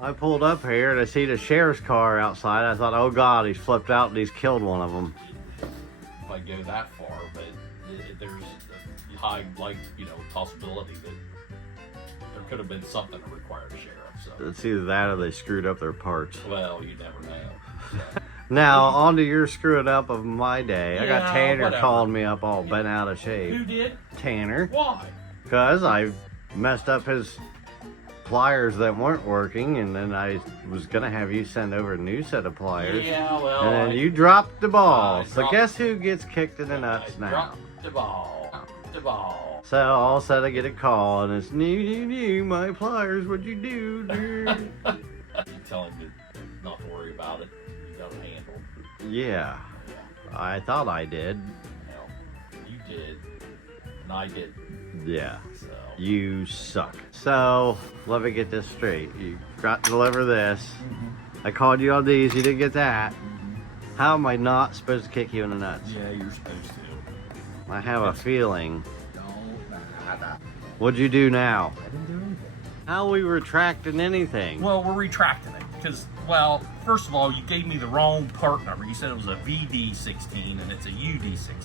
I pulled up here and I see the sheriff's car outside. I thought, oh God, he's flipped out and he's killed one of them. If I go that far, but there's a high, possibility that there could have been something that required a sheriff. So It's either that or they screwed up their parts. well, you never know. So. Now, on to your screwing up of my day. I got Tanner whatever. calling me up all bent out of shape. Who did? Tanner. Why? Because I messed up his pliers that weren't working, and then I was going to have you send over a new set of pliers. Yeah, well. And then you dropped the ball. So dropped- guess who gets kicked in the nuts now? Dropped the ball. The ball. So all of a sudden I get a call, and it's new, my pliers, what'd you do, dude? You tell him not to worry about it. You got it handled. Yeah, I thought I did. Well, you did, and I didn't. Yeah. So. You suck. So, let me get this straight. You got to deliver this. I called you on these, you didn't get that. How am I not supposed to kick you in the nuts? Yeah, you're supposed to. I have a feeling. Don't. What'd you do now? I didn't do anything. How are we retracting anything? Well, we're retracting it because, well, first of all, you gave me the wrong part number. You said it was a VD16 and it's a UD16.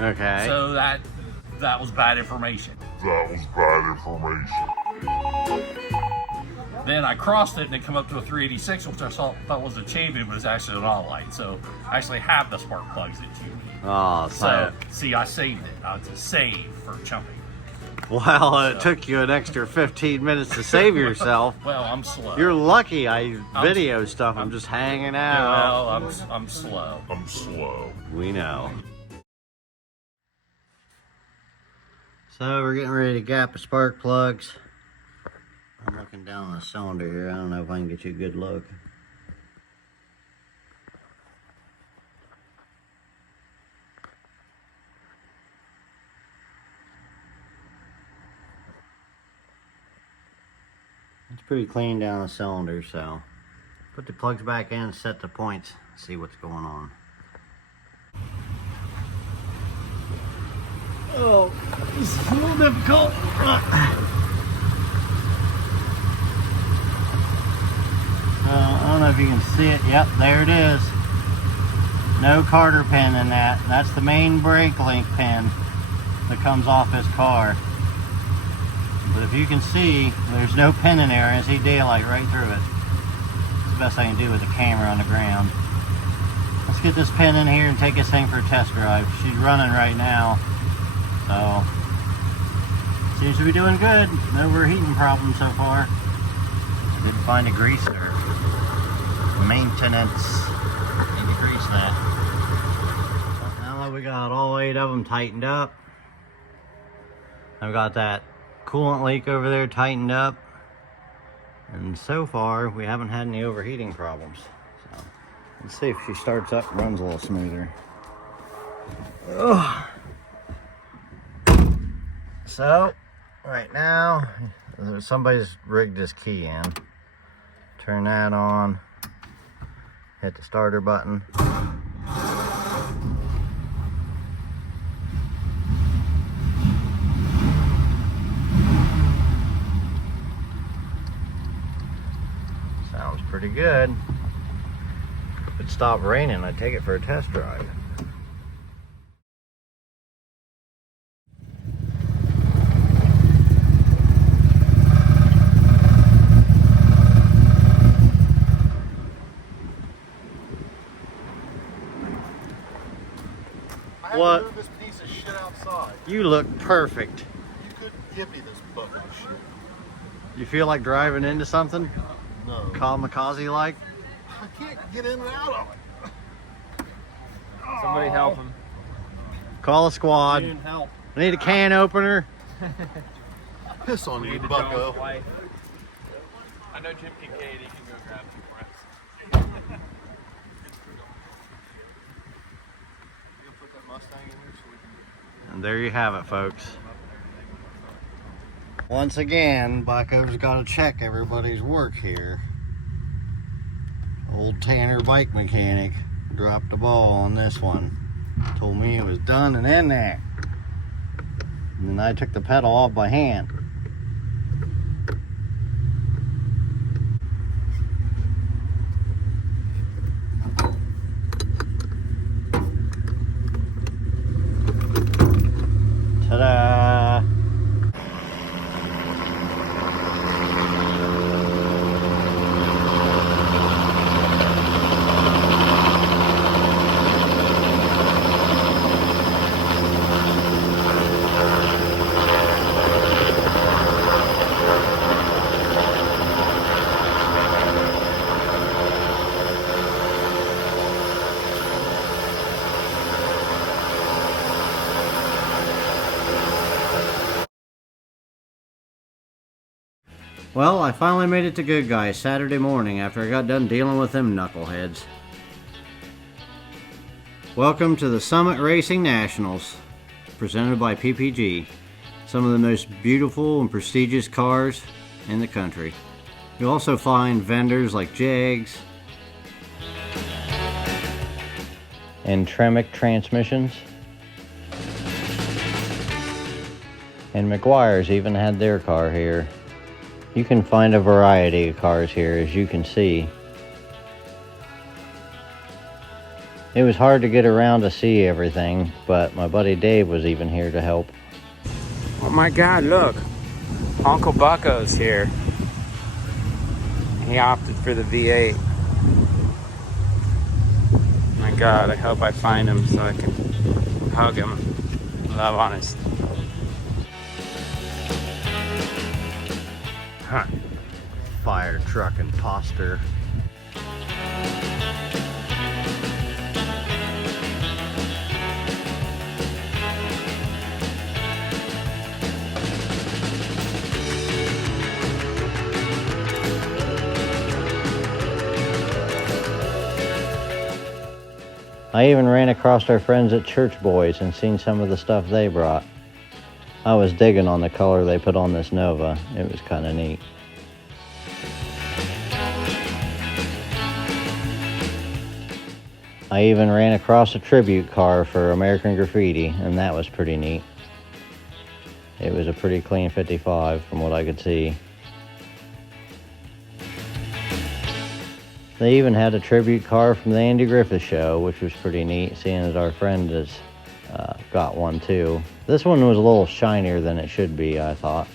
Okay. So that was bad information. Then I crossed it and it come up to a 386, which I thought was a champion, but it's actually an all-light. So I actually have the spark plugs that you need. Oh, So, see, I saved it. It's a save for chumping. well, it took you an extra 15 minutes to save yourself. Well, I'm slow. You're lucky I video stuff. I'm just hanging out. Well, I'm slow. I'm slow. We know. So we're getting ready to gap the spark plugs. I'm looking down the cylinder here. I don't know if I can get you a good look. It's pretty clean down the cylinder, so put the plugs back in, set the points, see what's going on. Oh, this is a little difficult. I don't know if you can see it. Yep, there it is. No Carter pin in that. That's the main brake link pin that comes off this car. But if you can see, there's no pin in there. I see daylight right through it. It's the best I can do with the camera on the ground. Let's get this pin in here and take this thing for a test drive. She's running right now. So, seems to be doing good. No overheating problems so far. Did find a greaser. Maintenance. Need to grease that. Now that we got all 8 of them tightened up, I've got that coolant leak over there tightened up, and so far we haven't had any overheating problems. So, let's see if she starts up and runs a little smoother. Ugh. So, right now, somebody's rigged this key in. Turn that on. Hit the starter button. Sounds pretty good. If it stopped raining, I'd take it for a test drive. What? Move this piece of shit outside. You look perfect. You couldn't give me this bucket of shit. You feel like driving into something? No. Kamikaze like? I can't get in and out of it. Somebody help him. Call a squad. Help. I need a can opener. Piss on We you, need to Bucko. draw wife. I know Jim Kincaid, he can go grab some friends. Put that Mustang in here so we can And there you have it, folks. Once again, Bucko's got to check everybody's work here. Old Tanner bike mechanic dropped the ball on this one. Told me it was done and in there. And then I took the pedal off by hand. Well, I finally made it to Good Guys Saturday morning after I got done dealing with them knuckleheads. Welcome to the Summit Racing Nationals, presented by PPG. Some of the most beautiful and prestigious cars in the country. You'll also find vendors like Jags and Tremec transmissions. And McGuire's even had their car here. You can find a variety of cars here, as you can see. It was hard to get around to see everything, but my buddy Dave was even here to help. Oh my God, look. Uncle Bucko's here. He opted for the V8. My God, I hope I find him so I can hug him. Love on his... Huh. Fire truck imposter. I even ran across our friends at Church Boys and seen some of the stuff they brought. I was digging on the color they put on this Nova. It was kind of neat. I even ran across a tribute car for American Graffiti, and that was pretty neat. It was a pretty clean 55 from what I could see. They even had a tribute car from the Andy Griffith Show, which was pretty neat, seeing as our friend has got one too. This one was a little shinier than it should be, I thought.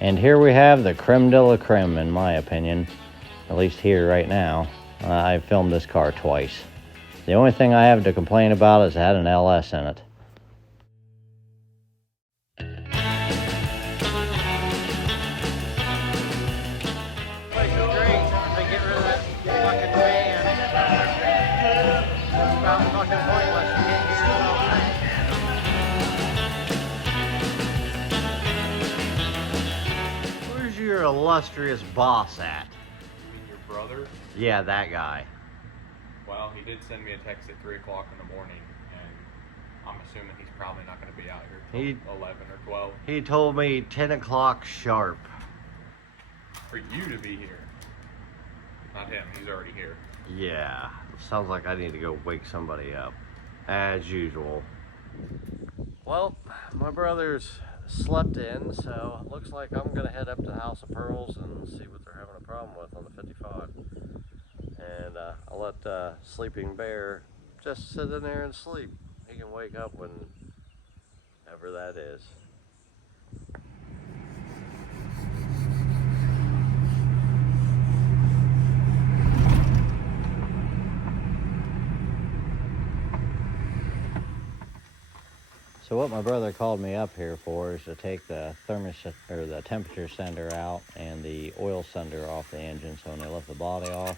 And here we have the creme de la creme, in my opinion, at least here right now. I filmed this car twice. The only thing I have to complain about is it had an LS in it. Where's your illustrious boss at? You mean your brother? Yeah, that guy. Well, he did send me a text at 3 o'clock in the morning, and I'm assuming he's probably not going to be out here till 11 or 12. He told me 10 o'clock sharp. For you to be here. Not him, he's already here. Yeah, sounds like I need to go wake somebody up, as usual. Well, my brother's slept in, so it looks like I'm gonna head up to the House of Pearls and see what they're having a problem with on the 55. And I'll let Sleeping Bear just sit in there and sleep. He can wake up whenever that is. So what my brother called me up here for is to take the or the temperature sender out and the oil sender off the engine, so when they lift the body off,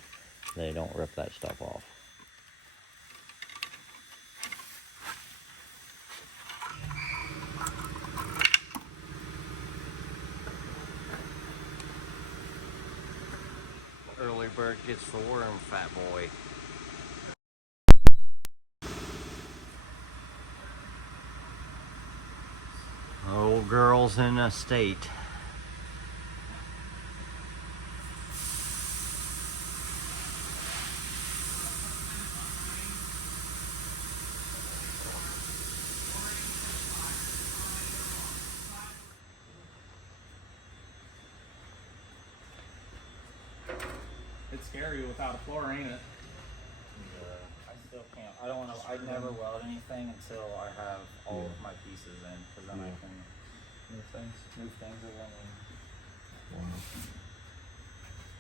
they don't rip that stuff off. Early bird gets the worm, fat boy. Old girls in a state. It's scary without a floor, ain't it? I still can't. I don't want to. I never weld anything until I have all of my pieces in, because then I can move things around. Wow.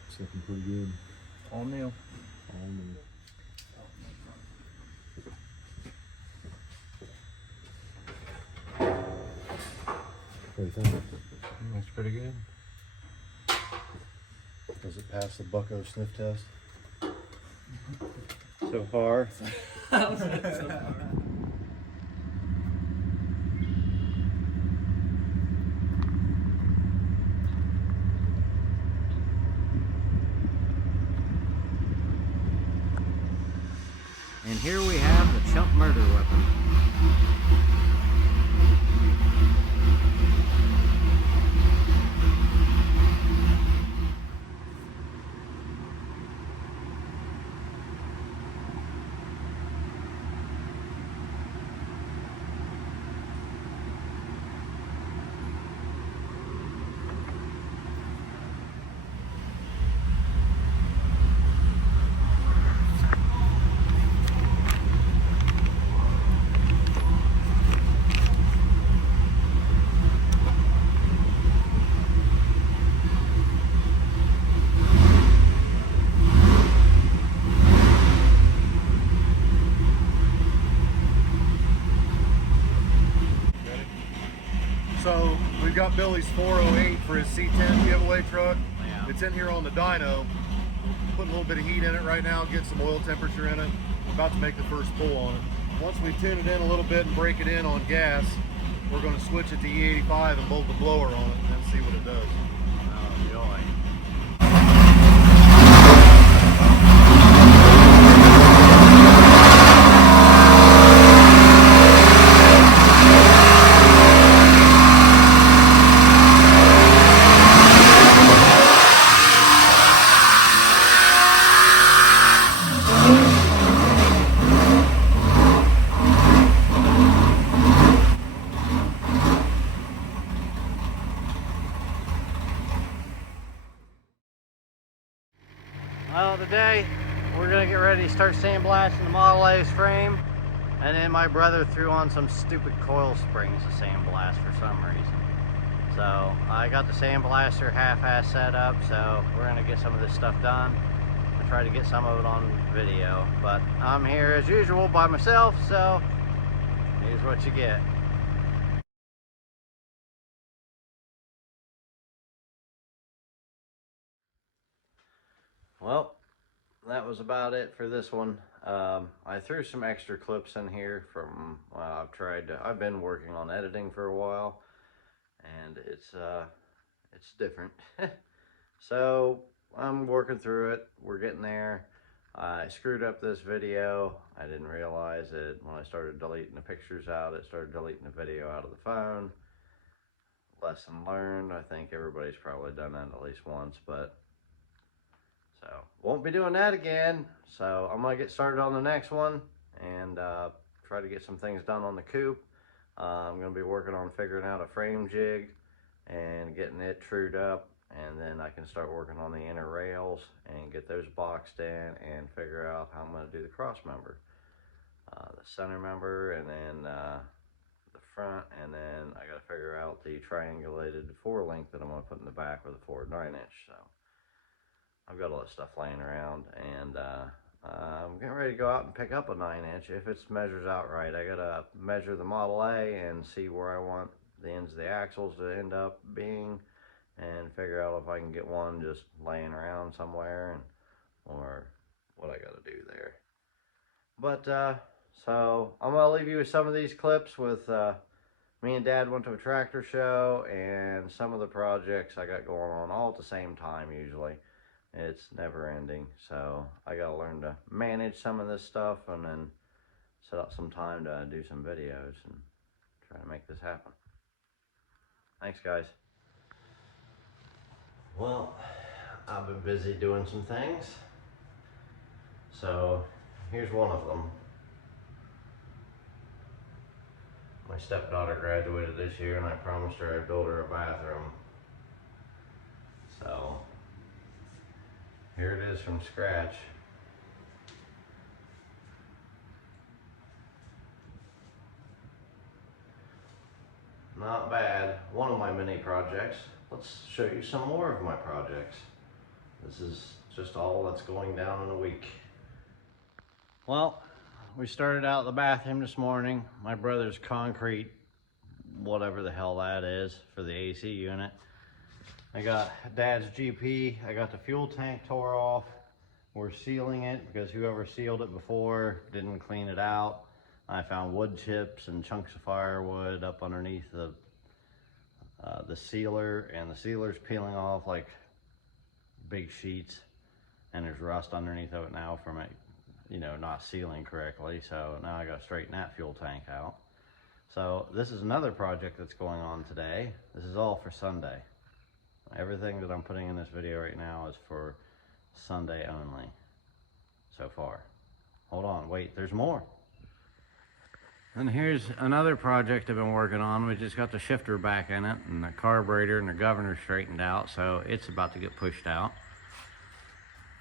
It's looking pretty good. All new. All new. What do you think? Looks pretty good. Does it? pass the Bucko sniff test? So far. And here we have the chump murder weapon. So we've got Billy's 408 for his C10 giveaway truck. Yeah. It's in here on the dyno. Put a little bit of heat in it right now, get some oil temperature in it. We're about to make the first pull on it. Once we tune it in a little bit and break it in on gas, we're going to switch it to E85 and bolt the blower on it and then see what it does. Oh, joy. Well, today we're gonna get ready to start sandblasting the Model A's frame, and then my brother threw on some stupid coil springs to sandblast for some reason. So I got the sandblaster half-ass set up, so we're gonna get some of this stuff done and try to get some of it on video. But I'm here as usual by myself, so here's what you get. Well, that was about it for this one. I threw some extra clips in here from, I've been working on editing for a while, and it's different. So I'm working through it. We're getting there. I screwed up this video. I didn't realize it when I started deleting the pictures out. It started deleting the video out of the phone. Lesson learned. I think everybody's probably done that at least once, but so won't be doing that again. So I'm gonna get started on the next one and try to get some things done on the coupe. I'm gonna be working on figuring out a frame jig and getting it trued up, and then I can start working on the inner rails and get those boxed in and figure out how I'm gonna do the cross member, the center member, and then the front, and then I gotta figure out the triangulated 4-link that I'm gonna put in the back with a forward 9-inch. So I've got all that stuff laying around, and I'm getting ready to go out and pick up a 9-inch if it measures out right. I gotta measure the Model A and see where I want the ends of the axles to end up being, and figure out if I can get one just laying around somewhere, and or what I gotta do there. But so I'm gonna leave you with some of these clips with me and Dad went to a tractor show, and some of the projects I got going on all at the same time usually. It's never ending, so I gotta learn to manage some of this stuff and then set up some time to do some videos and try to make this happen. Thanks, guys. Well, I've been busy doing some things, so here's one of them. My stepdaughter graduated this year, and I promised her I'd build her a bathroom. So here it is from scratch. Not bad. One of my mini projects. Let's show you some more of my projects. This is just all that's going down in a week. Well, we started out the bathroom this morning. My brother's concrete, whatever the hell that is, for the AC unit. I got Dad's GP. I got the fuel tank tore off. We're sealing it because whoever sealed it before didn't clean it out. I found wood chips and chunks of firewood up underneath the sealer, and the sealer's peeling off like big sheets, and there's rust underneath of it now from it, you know, not sealing correctly. So now I gotta straighten that fuel tank out. So this is another project that's going on today. This is all for Sunday. Everything that I'm putting in this video right now is for Sunday only so far. Hold on, wait, there's more. And here's another project I've been working on. We just got the shifter back in it, and the carburetor and the governor straightened out, so it's about to get pushed out.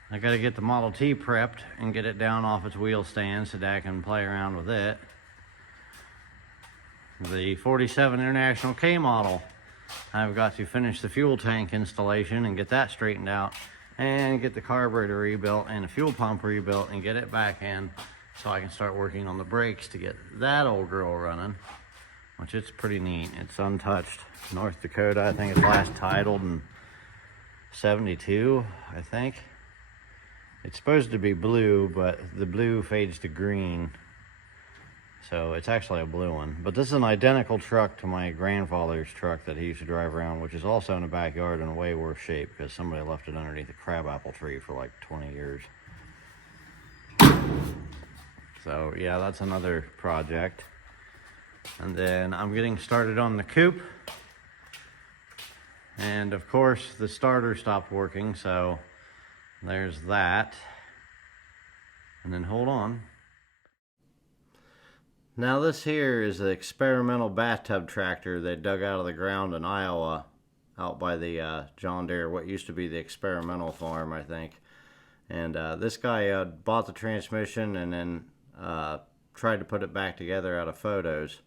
I gotta get the Model T prepped and get it down off its wheel stand so that I can play around with it. The 47 International K model, I've got to finish the fuel tank installation and get that straightened out, and get the carburetor rebuilt and the fuel pump rebuilt and get it back in so I can start working on the brakes to get that old girl running, which it's pretty neat. It's untouched. North Dakota, I think it's last titled in 72, I think. It's supposed to be blue, but the blue fades to green. So it's actually a blue one. But this is an identical truck to my grandfather's truck that he used to drive around, which is also in the backyard in way worse shape because somebody left it underneath a crabapple tree for like 20 years. So yeah, that's another project. And then I'm getting started on the coupe. And of course the starter stopped working, so there's that. And then hold on. Now this here is the experimental bathtub tractor they dug out of the ground in Iowa, out by the John Deere, what used to be the experimental farm, I think. And this guy bought the transmission and then tried to put it back together out of photos,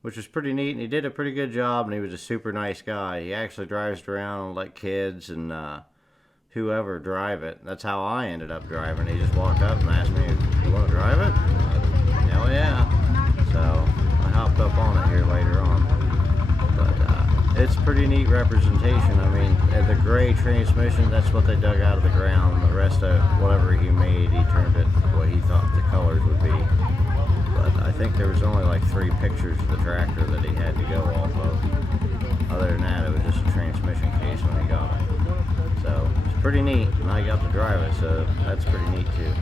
which was pretty neat, and he did a pretty good job, and he was a super nice guy. He actually drives around and let kids and whoever drive it. That's how I ended up driving. He just walked up and asked me, "You want to drive it?" Hell yeah. So I hopped up on it here later on. But it's pretty neat representation. I mean, the gray transmission, that's what they dug out of the ground. The rest of whatever he made, he turned it what he thought the colors would be. But I think there was only like 3 pictures of the tractor that he had to go off of. Other than that, it was just a transmission case when he got it. So it's pretty neat, and I got to drive it, so that's pretty neat too.